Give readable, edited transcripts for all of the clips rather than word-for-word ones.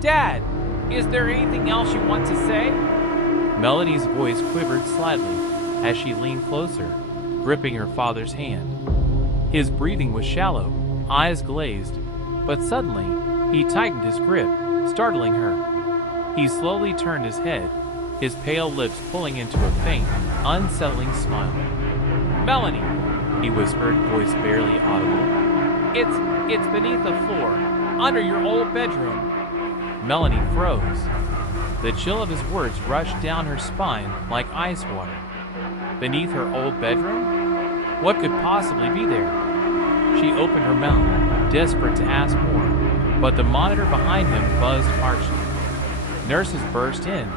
Dad, is there anything else you want to say? Melanie's voice quivered slightly as she leaned closer, gripping her father's hand. His breathing was shallow, eyes glazed, but suddenly he tightened his grip, startling her. He slowly turned his head, his pale lips pulling into a faint, unsettling smile. Melanie, he whispered, voice barely audible. It's beneath the floor, under your old bedroom. Melanie froze. The chill of his words rushed down her spine like ice water. Beneath her old bedroom? What could possibly be there? She opened her mouth, desperate to ask more, but the monitor behind him buzzed harshly. Nurses burst in,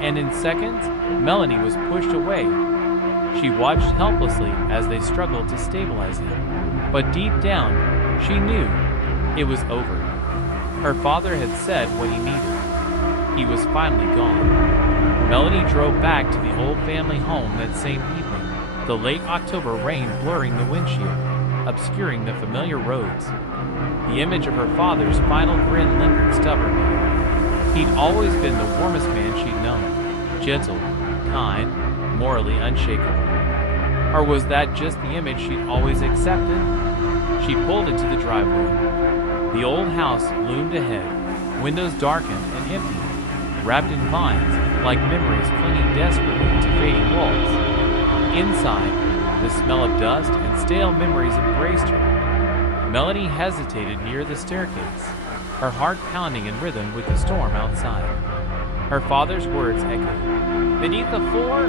and in seconds, Melanie was pushed away. She watched helplessly as they struggled to stabilize him, but deep down, she knew it was over. Her father had said what he needed. He was finally gone. Melanie drove back to the old family home that same evening, the late October rain blurring the windshield, obscuring the familiar roads. The image of her father's final grin lingered stubbornly. He'd always been the warmest man she'd known, gentle, kind, morally unshakable. Or was that just the image she'd always accepted? She pulled into the driveway. The old house loomed ahead, windows darkened and empty, wrapped in vines like memories clinging desperately to fading walls. Inside, the smell of dust and stale memories embraced her. Melanie hesitated near the staircase, her heart pounding in rhythm with the storm outside. Her father's words echoed. Beneath the floor,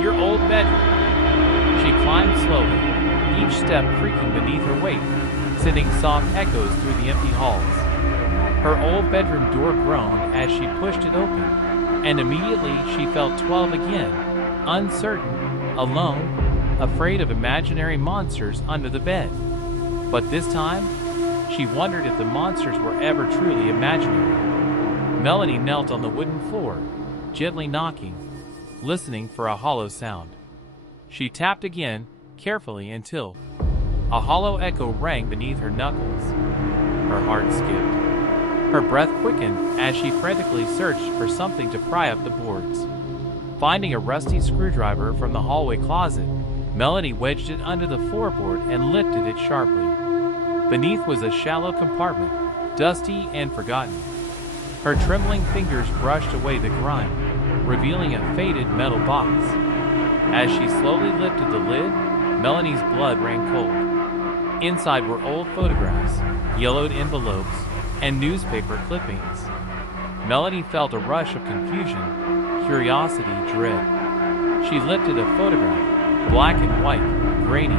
your old bedroom. She climbed slowly, each step creaking beneath her weight, sending soft echoes through the empty halls. Her old bedroom door groaned as she pushed it open, and immediately she felt 12 again, uncertain, alone, afraid of imaginary monsters under the bed. But this time, she wondered if the monsters were ever truly imaginary. Melanie knelt on the wooden floor, gently knocking, listening for a hollow sound. She tapped again, carefully, until a hollow echo rang beneath her knuckles. Her heart skipped. Her breath quickened as she frantically searched for something to pry up the boards. Finding a rusty screwdriver from the hallway closet, Melanie wedged it under the floorboard and lifted it sharply. Beneath was a shallow compartment, dusty and forgotten. Her trembling fingers brushed away the grime, revealing a faded metal box. As she slowly lifted the lid, Melanie's blood ran cold. Inside were old photographs, yellowed envelopes, and newspaper clippings. Melanie felt a rush of confusion, curiosity, dread. She lifted a photograph, black and white, grainy,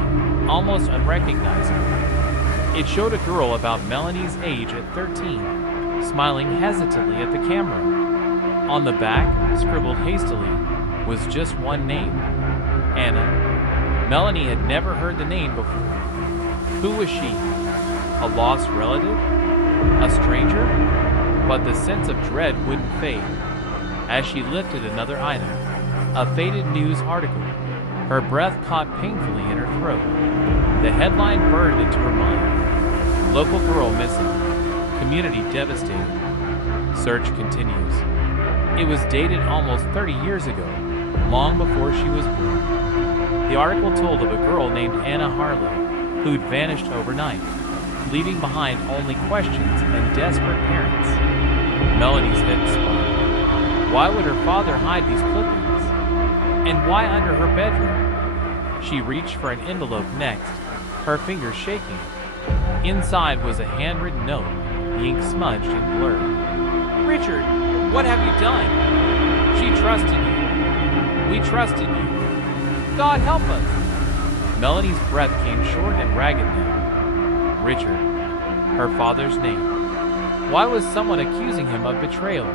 almost unrecognizable. It showed a girl about Melanie's age at 13, smiling hesitantly at the camera. On the back, scribbled hastily, was just one name, Anna. Melanie had never heard the name before. Who was she? A lost relative? A stranger? But the sense of dread wouldn't fade. As she lifted another item, a faded news article, her breath caught painfully in her throat. The headline burned into her mind. Local girl missing. Community devastated. Search continues. It was dated almost 30 years ago, long before she was born. The article told of a girl named Anna Harlow who'd vanished overnight, leaving behind only questions and desperate parents. Melanie's head spun. Why would her father hide these clippings? And why under her bedroom? She reached for an envelope next, her fingers shaking. Inside was a handwritten note, the ink smudged and blurred. Richard, what have you done? She trusted you. We trusted you. God help us. Melanie's breath came short and ragged now. Richard, her father's name. Why was someone accusing him of betrayal,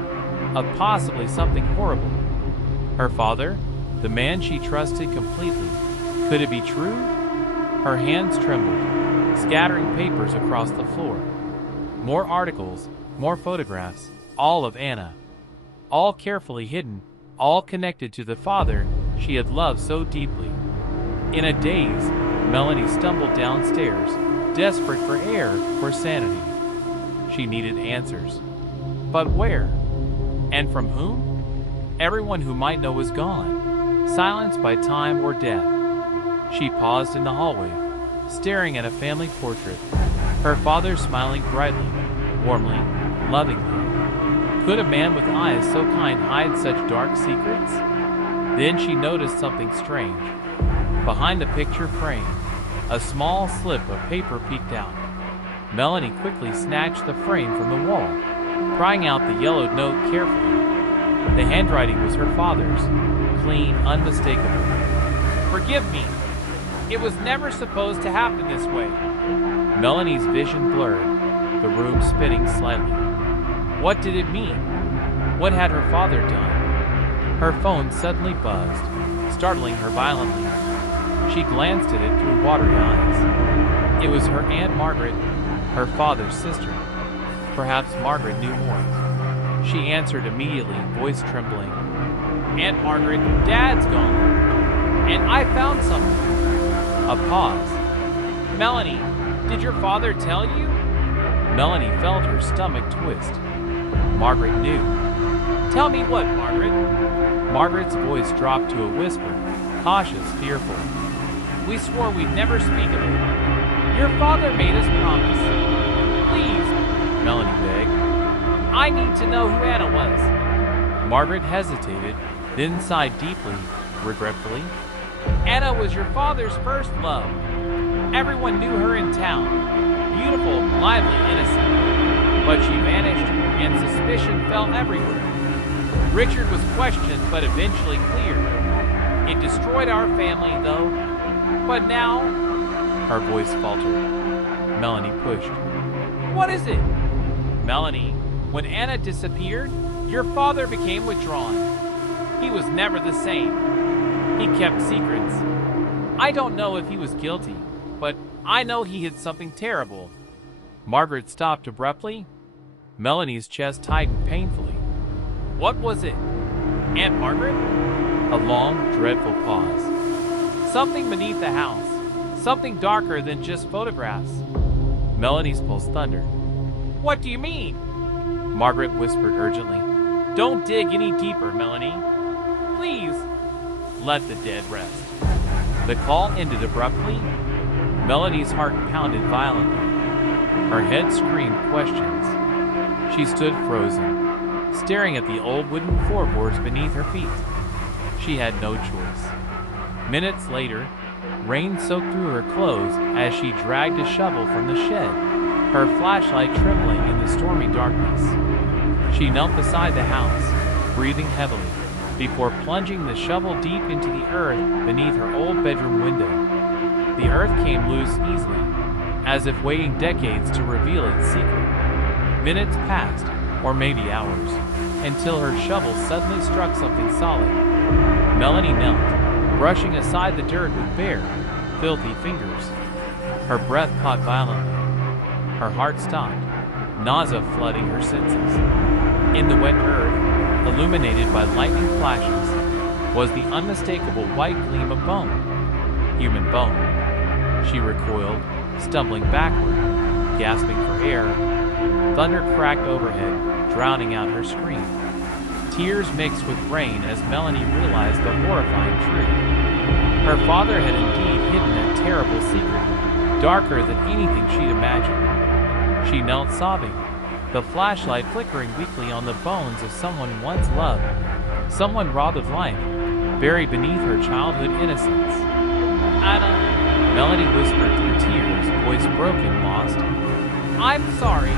of possibly something horrible? Her father, the man she trusted completely. Could it be true? Her hands trembled, scattering papers across the floor. More articles, more photographs, all of Anna. All carefully hidden, all connected to the father she had loved so deeply. In a daze, Melanie stumbled downstairs, desperate for air, for sanity. She needed answers. But where? And from whom? Everyone who might know was gone, silenced by time or death. She paused in the hallway, staring at a family portrait, her father smiling brightly, warmly, lovingly. Could a man with eyes so kind hide such dark secrets? Then she noticed something strange. Behind the picture frame, a small slip of paper peeked out. Melanie quickly snatched the frame from the wall, prying out the yellowed note carefully. The handwriting was her father's, clean, unmistakable. "Forgive me. It was never supposed to happen this way." Melanie's vision blurred, the room spinning slightly. What did it mean? What had her father done? Her phone suddenly buzzed, startling her violently. She glanced at it through watery eyes. It was her Aunt Margaret, her father's sister. Perhaps Margaret knew more. She answered immediately, voice trembling. "Aunt Margaret, Dad's gone. And I found something." A pause. "Melanie, did your father tell you?" Melanie felt her stomach twist. Margaret knew. "Tell me what, Margaret?" Margaret's voice dropped to a whisper, cautious, fearful. "We swore we'd never speak of it. Your father made us promise. Please," Melanie begged. "I need to know who Anna was." Margaret hesitated, then sighed deeply, regretfully. "Anna was your father's first love. Everyone knew her in town. Beautiful, lively, innocent. But she vanished, and suspicion fell everywhere. Richard was questioned, but eventually cleared. It destroyed our family, though. But now..." Her voice faltered. Melanie pushed. "What is it?" "Melanie, when Anna disappeared, your father became withdrawn. He was never the same. He kept secrets. I don't know if he was guilty, but I know he hid something terrible." Margaret stopped abruptly. Melanie's chest tightened painfully. "What was it, Aunt Margaret?" A long, dreadful pause. "Something beneath the house. Something darker than just photographs." Melanie's pulse thundered. "What do you mean?" Margaret whispered urgently. "Don't dig any deeper, Melanie. Please, let the dead rest." The call ended abruptly. Melanie's heart pounded violently. Her head screamed questions. She stood frozen, staring at the old wooden floorboards beneath her feet. She had no choice. Minutes later, rain soaked through her clothes as she dragged a shovel from the shed, her flashlight trembling in the stormy darkness. She knelt beside the house, breathing heavily, before plunging the shovel deep into the earth beneath her old bedroom window. The earth came loose easily, as if waiting decades to reveal its secret. Minutes passed, or maybe hours, until her shovel suddenly struck something solid. Melanie knelt, brushing aside the dirt with bare, filthy fingers. Her breath caught violently. Her heart stopped, nausea flooding her senses. In the wet earth, illuminated by lightning flashes, was the unmistakable white gleam of bone. Human bone. She recoiled, stumbling backward, gasping for air. Thunder cracked overhead, drowning out her scream. Tears mixed with rain as Melanie realized the horrifying truth. Her father had indeed hidden a terrible secret, darker than anything she'd imagined. She knelt sobbing, the flashlight flickering weakly on the bones of someone once loved, someone robbed of life, buried beneath her childhood innocence. "Anna," Melanie whispered through tears, voice broken, lost. "I'm sorry."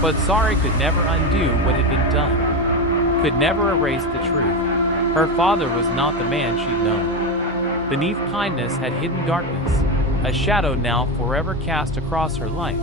But sorry could never undo what had been done, could never erase the truth. Her father was not the man she'd known. Beneath kindness had hidden darkness, a shadow now forever cast across her life.